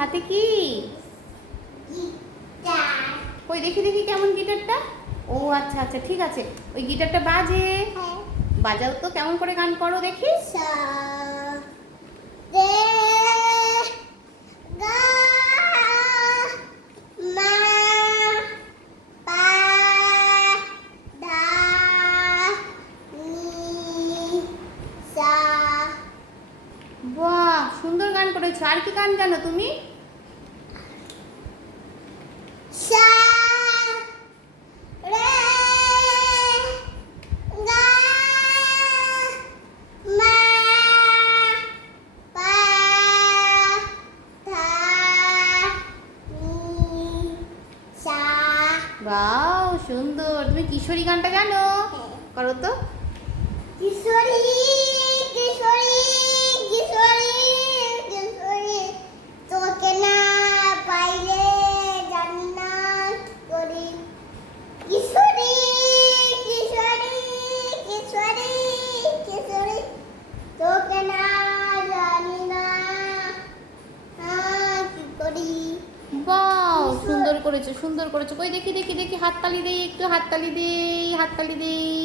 হাতে কি? ওই দেখি দেখি কেমন গিটারটা। ও আচ্ছা আচ্ছা, ঠিক আছে। ওই গিটারটা বাজে, বাজাও তো, কেমন করে গান করো দেখি। বাহ, সুন্দর গান করেছো। আর কি গান জানো তুমি? বাহ, সুন্দর। তুমি কিশোরী গানটা জানো? করো তো। কিশোরী কিশোরী কিশোরী কিশোরী, তোকে না পাইলে জানি না কি করি। কিশোরী কিশোরী কিশোরী কিশোরী, তোকে না জানি না কি করি। বাহ, সুন্দর করেছো, সুন্দর করেছো। কই দেখি দেখি দেখি, হাততালি দেই, একটু হাততালি দেই, হাততালি দেই।